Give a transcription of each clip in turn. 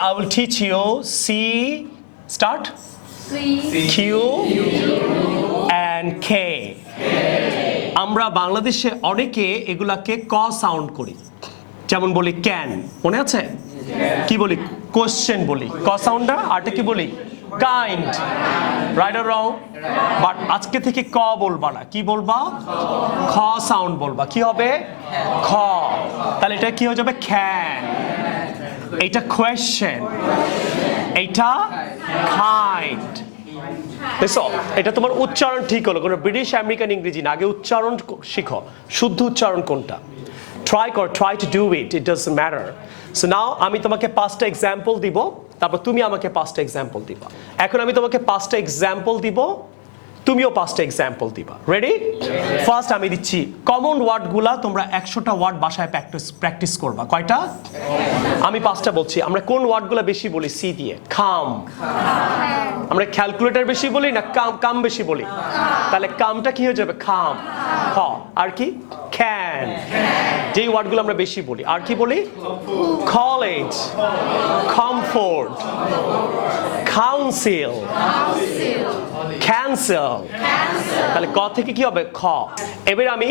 I will teach you C, start, Q and K. আমরা বাংলাদেশে অনেকে এগুলাকে ক সাউন্ড করি, যেমন বলি ক্যান, মনে আছে? কি বলি? কোশ্চেন বলি ক সাউন্ডটা, আরটা কি বলি? Kind, right or wrong? But আজকে থেকে ক বলবা না, কি বলবা? খ সাউন্ড বলবা। কি হবে? খ। তাহলে এটা কি হয়ে যাবে? ক্যান। এটা কোয়েশ্চেন, এটা কাইন্ড। দেখো, এটা তোমার উচ্চারণ ঠিক হলো, কোনো ব্রিটিশ আমেরিকান ইংরেজি না, আগে উচ্চারণ শিখো, শুদ্ধ উচ্চারণ কোনটা। Try to do it, it doesn't matter. So now আমি তোমাকে 5টা এক্সাম্পল দিব, তারপর তুমি আমাকে 5টা এক্সাম্পল দিবা। এখন আমি তোমাকে 5টা এক্সাম্পল দিব, তুমিও 5টা এক্সাম্পল দিবা। রেডি? ফার্স্ট আমি দিচ্ছি কমন ওয়ার্ডগুলা, তোমরা 100টা ওয়ার্ড বাসায় প্র্যাকটিস করবা। কয়টা? আমি 5টা বলছি। আমরা কোন ওয়ার্ডগুলো বেশি বলি? সি দিয়ে। কাম। আমরা ক্যালকুলেটর বেশি বলি না কাম বেশি বলি? তাহলে কামটা কি হয়ে যাবে? কাম। খ। আর কি? ক্যান। যেই ওয়ার্ডগুলো আমরা বেশি বলি। আর কি বলি? College, comfort, council, cancel. তাহলে ক থেকে কি হবে? খ। এবার আমি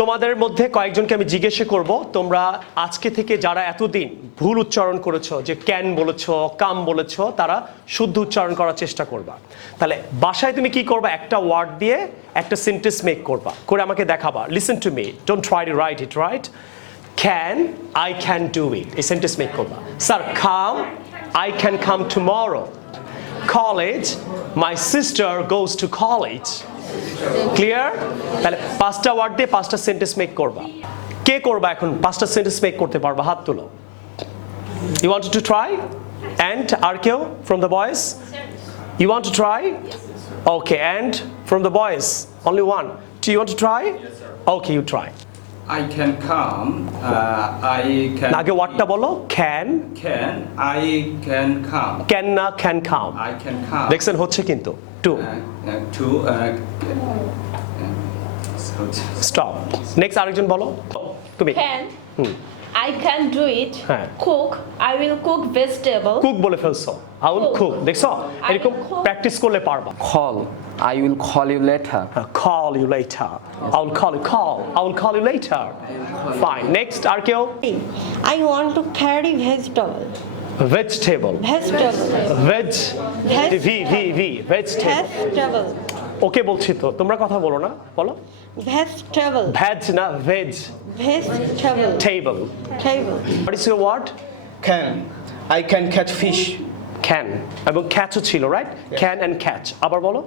তোমাদের মধ্যে কয়েকজনকে আমি জিজ্ঞাসা করব, তোমরা আজকে থেকে যারা এতদিন ভুল উচ্চারণ করেছো, যে ক্যান বলেছো, কাম বলেছো, তারা শুদ্ধ উচ্চারণ করার চেষ্টা করবা। তাহলে বাসায় তুমি কি করবা? একটা ওয়ার্ড দিয়ে একটা সেন্টেন্স মেক করবা, করে আমাকে দেখাবা। Listen to me, don't try to write it, right? Can, I can do it, এই সেন্টেন্স মেক করবা। Sir, come, I can come tomorrow. College, my sister goes to college. Clear? তাহলে 5টা word দিয়ে 5টা সেন্টেন্স মেক করবা। কে করবা এখন 5টা সেন্টেন্স মেক করতে পারবা? হাত তুলো। You want to try? And আর কেউ from the boys? You want to try? Okay, and from the boys only one. Do you want to try? Okay, you try. I can come. I can. আগে ওয়ার্ডটা বলো। Can. Can. I can come. Can না, can come. I can come. দেখছেন হচ্ছে কিন্তু। Two. To. Stop. Next আরেকজন বলো। তুমি। Can. I can do it. হ্যাঁ। Cook. I will cook vegetable. Cook বলে ফেলছো। I will cook. দেখছো, এরকম প্র্যাকটিস করলে পারবা। Call. I will call you later. Call you later. I will call you. I will call you later. Fine. Next, আর কেউ? I want to carry vegetable. Vegetable. Vegetable. Vegetable. Vegetable. ওকে বলছি তো, তোমরা কথা বলো না, বলো। Vegetable. ভেজ না, veg. Vegetable. Table. Table. What is your word? Can. I can catch fish. Can. এবং catchও ছিল, right? Can and catch. আবার বলো।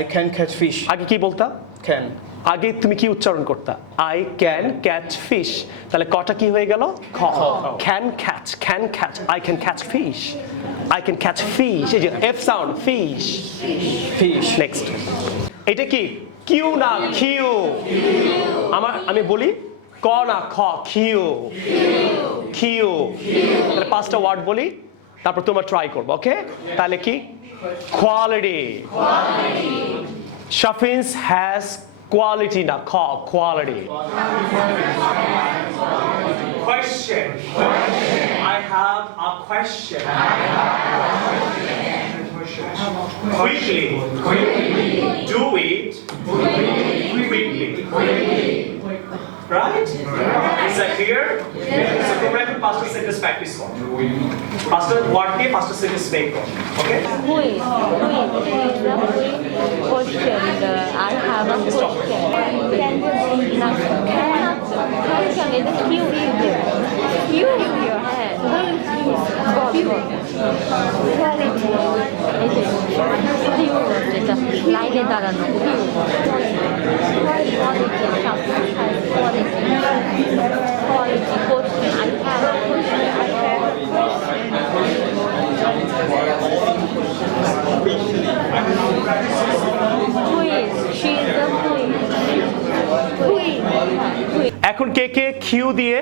I can catch fish. আগে কি বলতা? Can. আগে তুমি কি উচ্চারণ করতা? I can catch fish. তাহলে কটা কি হয়ে গেল? খ। Can catch, I can catch fish. I can catch fish. এই যে F sound, fish. Fish. Next. এটা কি? Q না, Q. আমি বলি ক না, খ। Q. তাহলে 5টা ওয়ার্ড বলি, তারপর তোমরা ট্রাই করবো, ওকে? তাহলে কি? কোয়ালিটি। Shafins has quality না, খ। Quality. Question. I have a question. Quickly. Do it. Quickly. Right? Is that clear? So তোমরা এখন 5টা সেন্টেন্স প্র্যাকটিস করো। 5টা ওয়ার্ড দিয়ে 5টা সেন্টেন্স মেক করো, ওকে? Question. I have a question. Can it Q in there? Q in your hand. Quality. যেটা লাইনে দাঁড়ানো। Quality question. I have a question. Queen. She is a queen. Queen. এখন কে কে Q দিয়ে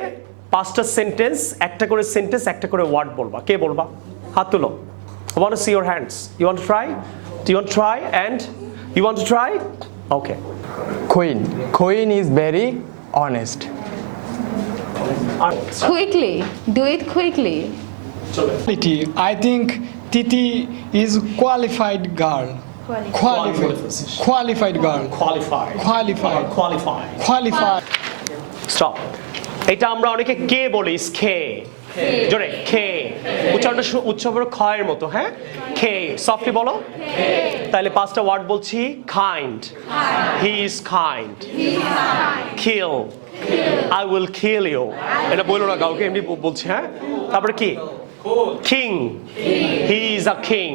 5টা sentence, একটা করে sentence, একটা করে ওয়ার্ড বলবা? কে বলবা? হাত তুলো। I want to see your hands. You want to try? Do you want to try? And you want to try? Okay. Queen is very honest. Quickly. Do it quickly. Quality. I think Titi is qualified girl. Qualified girl. Qualified. Stop. এটা আমরা অনেকে কে বলি, খে জোরে খে, উচ্চারণটা উচ্চারণ খয়ের মতো, হ্যাঁ খে, সফটলি বলো। তাহলে পাঁচটা ওয়ার্ড বলছি, kind, he is kind, kill, I will kill you, এটা বলো না কাউকে, এমনি বলছি, হ্যাঁ। তারপরে কি, king, he is a king.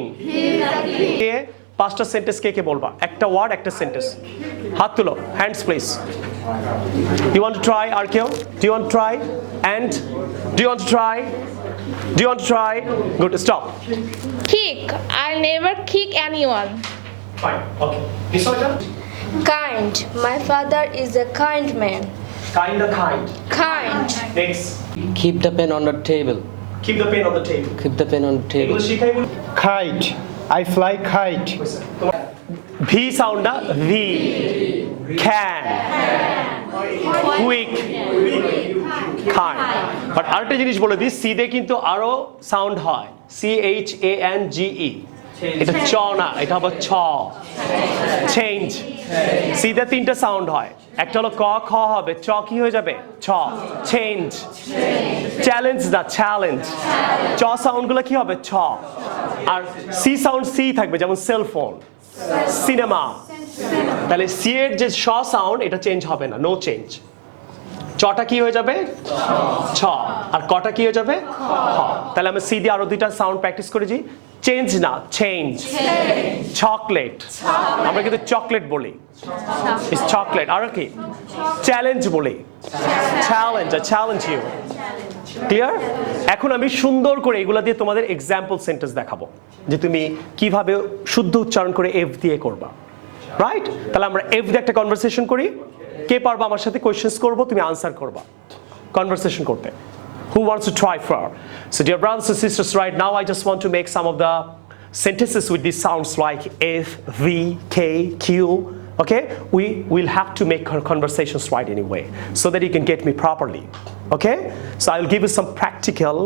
পাঁচটা সেন্টেন্স কে কে বলবা, একটা ওয়ার্ড একটা সেন্টেন্স, হাত তুলো, hands please. You want to try, Arkeo? Do you want to try? And do you want to try? Do you want to try? Good. Stop. Kick. I'll never kick anyone. Fine. Okay. Nisoja? Kind. My father is a kind man. Kind. Kind. Next. Keep the pen on the table. Keep the pen on the table. Keep the pen on the table. English শিখাই বলি। Kite. I fly kite. V sound না, V. Can. Quick. Kind. But আরেকটা জিনিস বলে দিই, C দিয়ে কিন্তু আরো সাউন্ড হয়, CHANGE। এটা চ না, এটা হবে ছ। চেঞ্জ। সি দিয়ে তিনটা সাউন্ড হয়, একটা হলো ক, খ হবে, চ কি হয়ে যাবে, ছ। চেঞ্জ। চ্যালেঞ্জ না, চ্যালেঞ্জ। চ সাউন্ডগুলো কি হবে, ছ। আর সি সাউন্ড সি থাকবে, যেমন সেলফোন, সিনেমা। তাহলে সি এর যে শ সাউন্ড, এটা চেঞ্জ হবে না, নো চেঞ্জ। চটা কি হয়ে যাবে, ছ। আর কটা কি হয়ে যাবে, খ। তাহলে আমি সি দিয়ে আরো দুইটা সাউন্ড প্র্যাকটিস করেছি, চেঞ্জ না, চেঞ্জ। চকলেট, আমরা কিন্তু চকলেট বলি, ইস চকলেট। আর কি, চ্যালেঞ্জ বলি, চ্যালেঞ্জ, চ্যালেঞ্জ ইউ। ক্লিয়ার? এখন আমি সুন্দর করে এগুলা দিয়ে তোমাদের এক্সাম্পল সেন্টেন্স দেখাবো, যে তুমি কিভাবে শুদ্ধ উচ্চারণ করে এফ দিয়ে করবা, রাইট? তাহলে আমরা এফ দিয়ে একটা কনভারসেশন করি। কে পারবা আমার সাথে, কোয়েশ্চেন্স করবো, তুমি আনসার করবা কনভারসেশন করতে। Who wants to try for? So dear brothers and sisters, right now I just want to make some of the sentences with these sounds like F, V, K, Q. Okay? We will have to make conversations right anyway, so that you can get me properly. Okay? So I'll give you some practical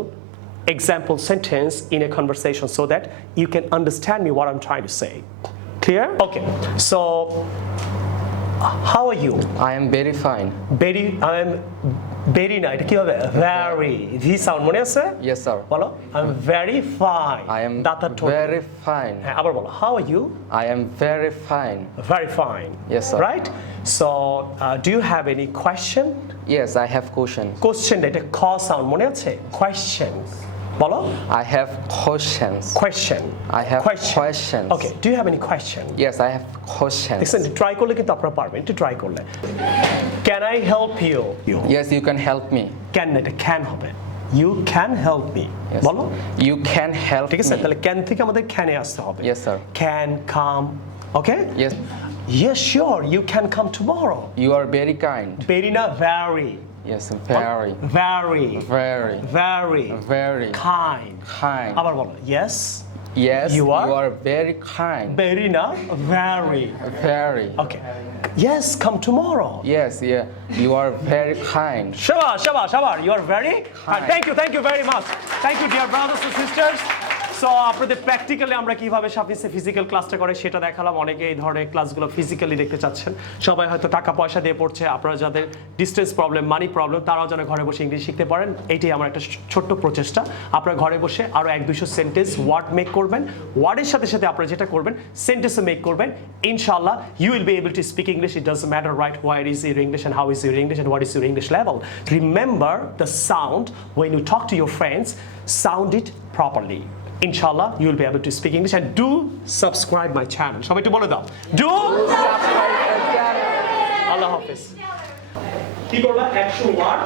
example sentence in a conversation so that you can understand me what I'm trying to say. Clear? Okay. So how are you? I am very fine. I am very না, এটা কি হবে, very, V sound মনে আছে? Yes, sir. বলো, I am very fine. I am দাঁতার ঠোঁট। very fine. হ্যাঁ, আবার বলো, how are you? I am very fine. Very fine. Yes, sir. Right? So, do you have any question? Yes, I have question. Question, এটা খ sound মনে আছে? Question. বলো, I have questions. question. I have questions. Okay, do you have any question? Yes, I have questions. Listen, try করলে কিন্তু আপনারা পারবেন, একটু ট্রাই করলে। Can I help you? Yes, you can help me. Can, এটা can হবে। You can help me. Yes. বলো, You can help ঠিক আছে? me. তাহলে can থেকে আমাদের can এ আসতে হবে। Yes, sir. Can come. Okay? Yes, Yes, sure. You can come tomorrow. you are very kind. Very না, very. Yes, very, Very. very, Very. very Kind. kind. আবার বলো, yes. Yes, You are? very kind. Very না, very. Very. Okay. Yes, come tomorrow. Yes, yeah, you are very kind. Shabash. You are very kind. Thank you very much. Thank you, dear brothers and sisters. So আপনাদের practically আমরা কিভাবে সাফিসে physical ক্লাসটা করে সেটা দেখালাম। অনেকে এই ধরনের ক্লাসগুলো ফিজিক্যালি দেখতে চাচ্ছেন, সবাই হয়তো টাকা পয়সা দিয়ে পড়ছে। আপনারা যাদের ডিস্টেন্স প্রবলেম, মানি প্রবলেম, তারাও যেন ঘরে বসে ইংলিশ শিখতে পারেন, এইটাই আমার একটা ছোট্ট প্রচেষ্টা। আপনারা ঘরে বসে আরও 1-200 সেন্টেন্স ওয়ার্ড মেক করবেন, ওয়ার্ডের সাথে সাথে আপনারা যেটা করবেন সেন্টেন্সও মেক করবেন। ইনশাআল্লাহ you will be able to speak English. It doesn't matter right where is your English and how is your English and what is your English level. Remember the sound when you talk to your friends, sound it properly. Inshallah, you will be able to speak English, and do subscribe my channel. সবাই একটু বলে দাও, do subscribe my channel. আল্লাহ হাফেজ। কি করবা, 100 word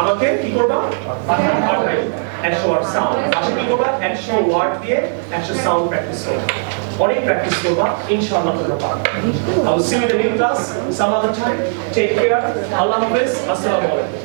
আমাকে কি করবা, 100 ওয়ার্ড সাউন্ড। আচ্ছা, কি করবা, 100 ওয়ার্ড দিয়ে 100 সাউন্ড প্র্যাকটিস করবা, অনেক প্র্যাকটিস করবা, ইনশাআল্লাহ তোমরা পারবে। I will see you in the new class some other time. Take care. আল্লাহ হাফেজ। আসসালামু আলাইকুম।